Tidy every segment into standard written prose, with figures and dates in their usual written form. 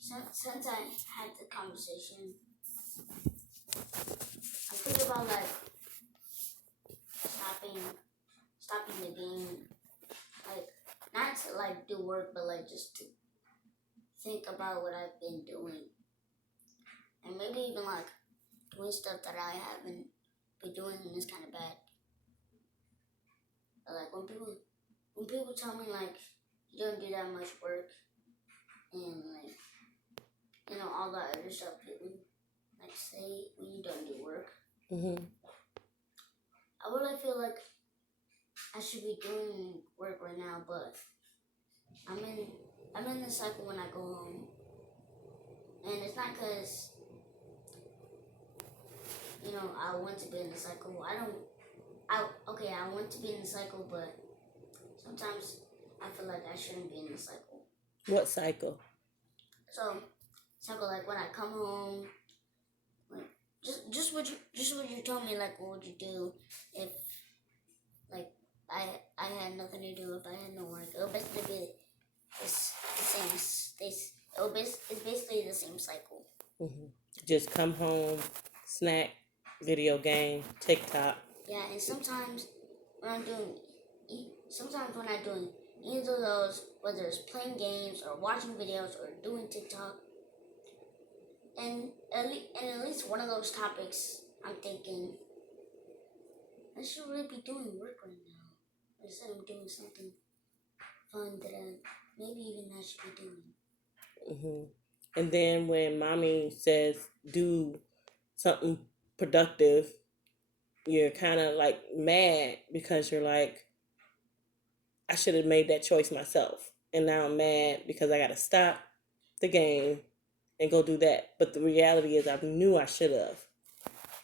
since I had the conversation, I'm thinking about like stopping the game, like not to like do work, but like just to think about what I've been doing, and maybe even like doing stuff that I haven't been doing and it's kind of bad. But like when people tell me like you don't do that much work and like all that other stuff people like say when you don't do work, I really feel like I should be doing work right now, but I'm in the cycle when I go home, and it's not because I want to be in the cycle. I want to be in the cycle, but sometimes I feel like I shouldn't be in the cycle. What cycle? So cycle like when I come home, like just what you told me, like what would you do if like I had nothing to do, if I had no work. It would basically be the same. It's basically the same cycle. Just come home, snack, video game, TikTok. Yeah, and sometimes when I'm doing either of those, whether it's playing games or watching videos or doing TikTok, and at least one of those topics, I'm thinking I should really be doing work right now instead of doing something fun that maybe even I should be doing. And then when mommy says do something productive, you're kind of like mad because you're like, I should have made that choice myself. And now I'm mad because I got to stop the game and go do that. But the reality is I knew I should have.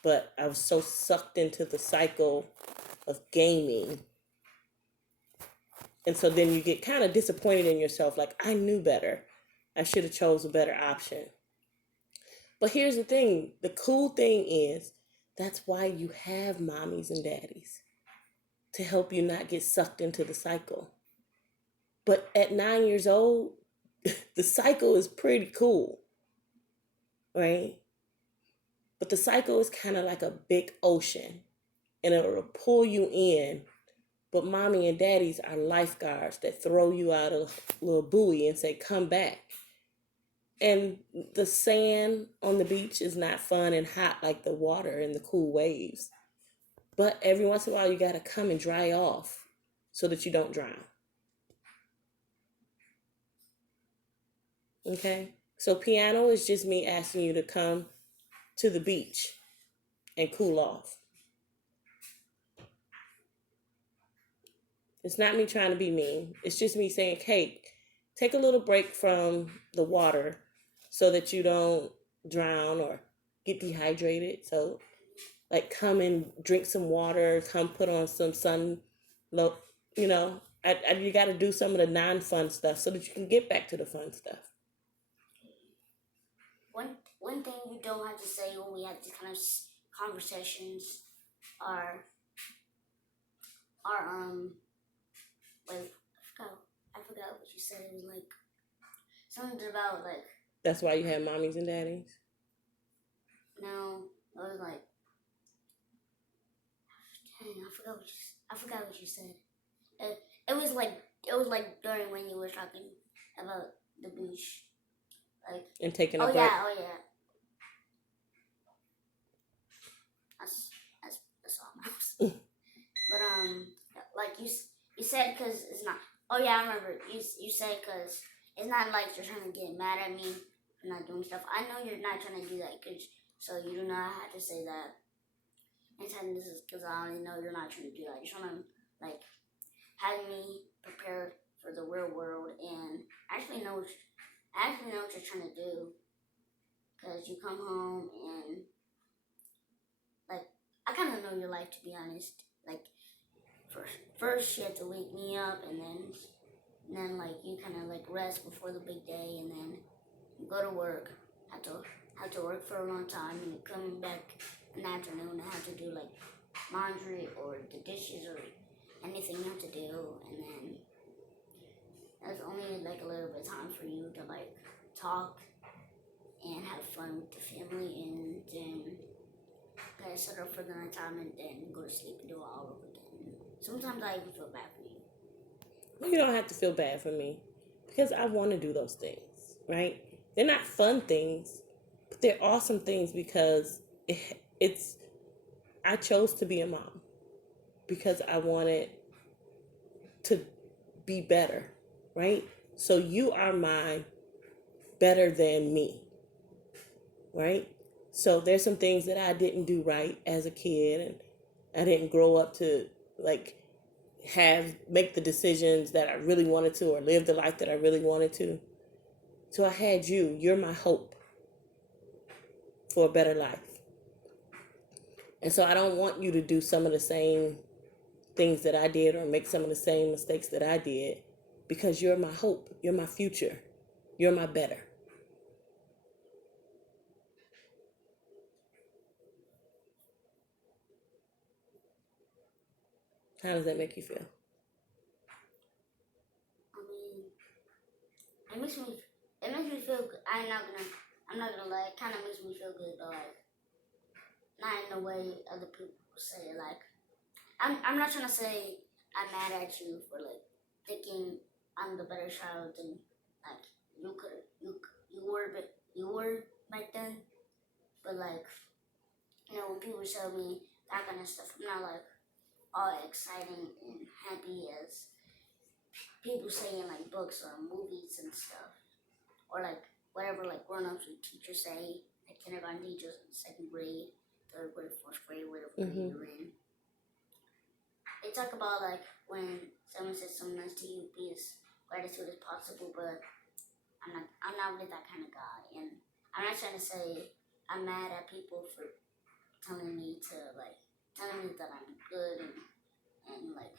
But I was so sucked into the cycle of gaming. And so then you get kind of disappointed in yourself. Like, I knew better. I should have chose a better option. But here's the thing. The cool thing is that's why you have mommies and daddies, to help you not get sucked into the cycle. But at 9 years old, the cycle is pretty cool, right? But the cycle is kind of like a big ocean, and it'll pull you in. But mommy and daddies are lifeguards that throw you out of a little buoy and say, come back. And the sand on the beach is not fun and hot like the water and the cool waves. But every once in a while, you got to come and dry off so that you don't drown. Okay? So piano is just me asking you to come to the beach and cool off. It's not me trying to be mean. It's just me saying, hey, take a little break from the water so that you don't drown or get dehydrated. So, like, come and drink some water, come put on some sun, you got to do some of the non-fun stuff so that you can get back to the fun stuff. One thing you don't have to say when we have these kind of conversations are like I forgot what you said. It was like something about like. That's why you have mommies and daddies? No, it was like. Dang, I forgot what you said. It was like during when you were talking about the beach, like and taking a break. Oh yeah. That's all. But like you said, because it's not. Oh yeah, I remember. You said because it's not like you're trying to get mad at me for not doing stuff. I know you're not trying to do that, so you do not have to say that. Anytime this is because I already know you're not trying to do that. You're trying to like have me prepared for the real world and actually know what you're trying to do. Because you come home and like I kind of know your life, to be honest. Like first you have to wake me up and then like you kind of like rest before the big day and then you go to work. Have to work for a long time and come back in the afternoon and have to do like laundry or the dishes or anything you have to do, and then there's only like a little bit of time for you to like talk and have fun with the family, and then gotta set up for the night time and then go to sleep and do it all over again. Sometimes I even feel bad for you. Well, you don't have to feel bad for me because I want to do those things, right? They're not fun things, but they're awesome things because it's I chose to be a mom because I wanted to be better, right? So you are my better than me, right? So there's some things that I didn't do right as a kid, and I didn't grow up to like make the decisions that I really wanted to or live the life that I really wanted to. So I had you. You're my hope for a better life. And so I don't want you to do some of the same things that I did or make some of the same mistakes that I did because you're my hope. You're my future. You're my better. How does that make you feel? I mean, it makes me feel good. I'm not gonna lie. It kind of makes me feel good, but like not in the way other people say it. Like I'm not trying to say I'm mad at you for like thinking I'm the better child than like you were back then. But like when people tell me that kind of stuff, I'm not like all exciting and happy as people say in like books or movies and stuff, or like whatever like grown-ups and teachers say, like kindergarten teachers in second grade, third grade, fourth grade, whatever grade you're in. They talk about like when someone says something nice to you, be as gratitude as possible, but I'm not really that kind of guy, and I'm not trying to say I'm mad at people for telling me that I'm good and like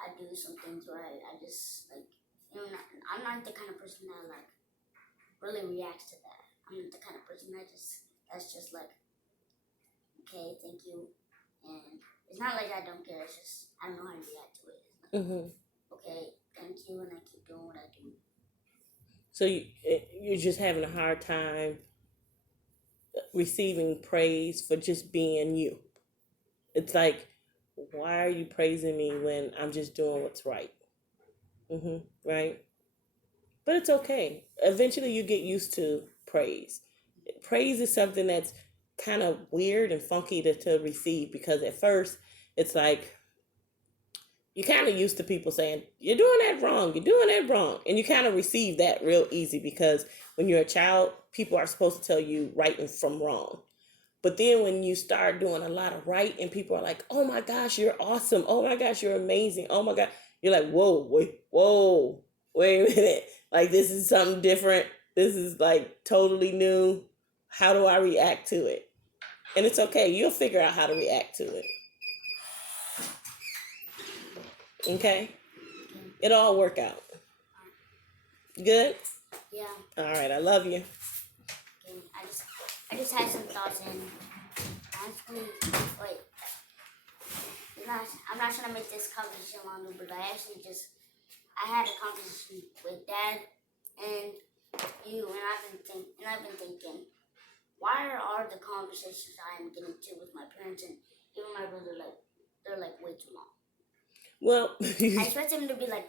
I do some things where I just like I'm not the kind of person that like really reacts to that. I'm not the kind of person that's just like, okay, thank you, and it's not like I don't care. It's just I don't know how to react to it. Okay, thank you, and I keep doing what I do. So you're just having a hard time receiving praise for just being you. It's like, why are you praising me when I'm just doing what's right? Right? But it's okay. Eventually you get used to praise. Praise is something that's kind of weird and funky to receive because at first it's like you're kind of used to people saying, you're doing that wrong, you're doing that wrong. And you kind of receive that real easy because when you're a child, people are supposed to tell you right and from wrong. But then when you start doing a lot of right and people are like, oh my gosh, you're awesome. Oh my gosh, you're amazing. Oh my God. You're like, whoa, wait a minute. Like, this is something different. This is like totally new. How do I react to it? And it's okay. You'll figure out how to react to it. Okay? It'll all work out. Good? Yeah. All right. I love you. Okay. I just had some thoughts and actually, wait. I'm not trying to make this conversation longer, but I had a conversation with Dad and you, and I've been thinking, why are all the conversations I'm getting to with my parents and even my brother they're like way too long? Well, I expect them to be like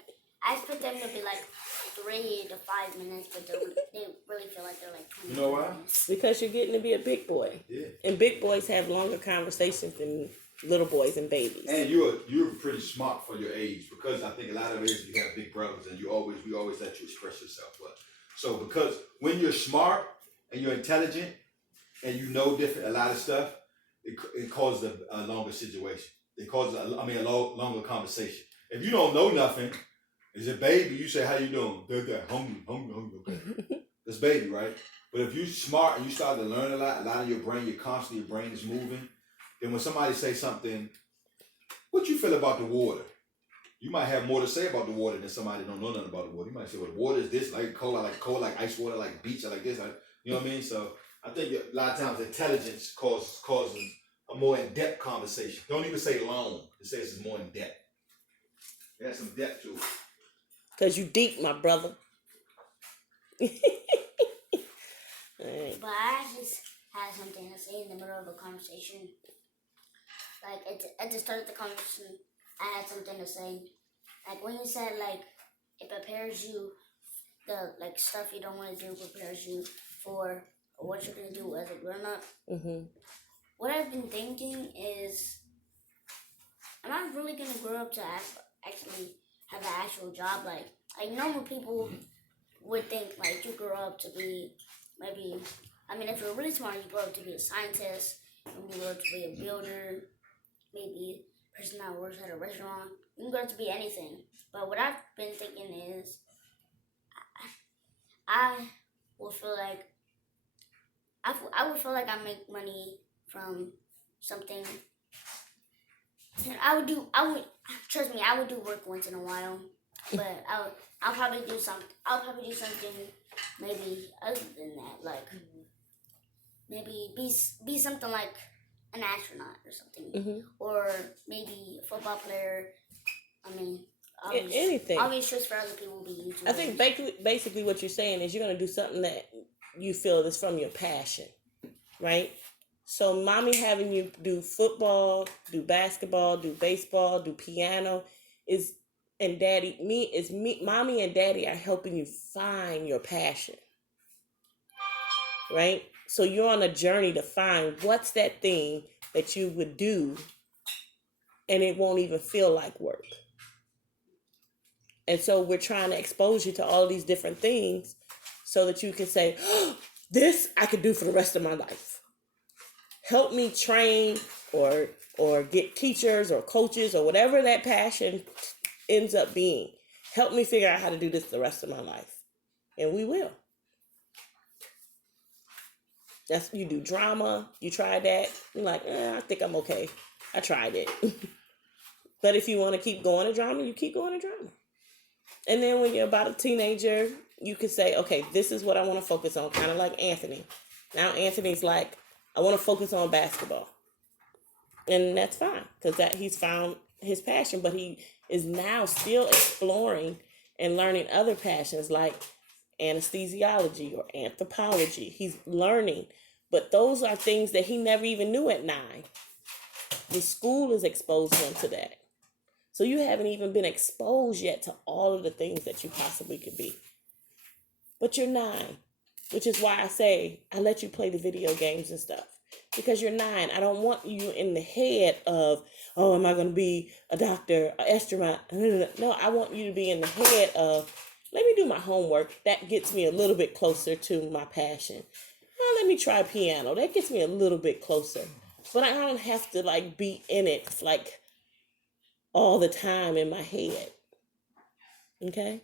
3 to 5 minutes, but they really feel like they're like 20 You know why? minutes. Because you're getting to be a big boy. Yeah. And big boys have longer conversations than little boys and babies. And you're pretty smart for your age because I think a lot of it is you have big brothers and we always let you express yourself. But so because when you're smart and you're intelligent and you know a lot of stuff, it causes a longer situation. It causes a longer conversation. If you don't know nothing, as a baby, you say, how you doing? Hungry, okay. That's baby, right? But if you're smart and you start to learn a lot of your brain is moving, then when somebody says something, what you feel about the water? You might have more to say about the water than somebody don't know nothing about the water. You might say, well, the water is this, like cold, like ice water, like beach, I like this, you know what I mean? So I think a lot of times intelligence causes a more in-depth conversation. Don't even say long. It says it's more in-depth. It has some depth to it. Because you deep, my brother. Right. But I just had something to say in the middle of a conversation. Like at the start of the conversation, I had something to say. Like when you said like it prepares you, the like stuff you don't want to do prepares you for what you're gonna do as a grown up. Mm-hmm. What I've been thinking is, am I really gonna grow up to actually have an actual job? Like normal people would think like you grow up to be maybe. I mean, if you're really smart, you grow up to be a scientist. You grow up to be a builder. Maybe a person that works at a restaurant. You can grow up to be anything. But what I've been thinking is, I will feel like I would feel like I make money from something. And I would trust me, I would do work once in a while. But I'll probably do something maybe other than that. Like maybe be something like an astronaut or something. Mm-hmm. Or maybe a football player. I mean, anything. Obvious choice for other people will be YouTube. I think basically what you're saying is you're going to do something that you feel is from your passion, right? So mommy having you do football, do basketball, do baseball, do piano and mommy and daddy are helping you find your passion, right? So you're on a journey to find what's that thing that you would do and it won't even feel like work. And so we're trying to expose you to all these different things so that you can say, oh, this I could do for the rest of my life. Help me train or get teachers or coaches or whatever that passion ends up being. Help me figure out how to do this the rest of my life. And we will. You do drama, you try that, you're like, I think I'm okay. I tried it. But if you want to keep going to drama, you keep going to drama. And then when you're about a teenager, you could say, okay, this is what I want to focus on, kind of like Anthony. Now Anthony's like, I want to focus on basketball. And that's fine, because he's found his passion, but he is now still exploring and learning other passions like anesthesiology or anthropology. He's learning, but those are things that he never even knew at 9. The school is exposing him to that. So you haven't even been exposed yet to all of the things that you possibly could be. But you're 9, which is why I say I let you play the video games and stuff. Because you're 9. I don't want you in the head of, oh, am I going to be a doctor, an astronaut? No, I want you to be in the head of, let me do my homework. That gets me a little bit closer to my passion. Let me try piano. That gets me a little bit closer. But I don't have to like be in it like all the time in my head. Okay?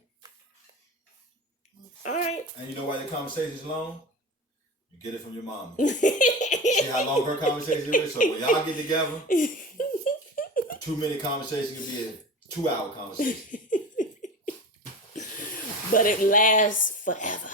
All right. And you know why your conversation is long? You get it from your mom. See how long her conversation is? So when y'all get together, 2-minute conversation could be a 2-hour conversation. But it lasts forever.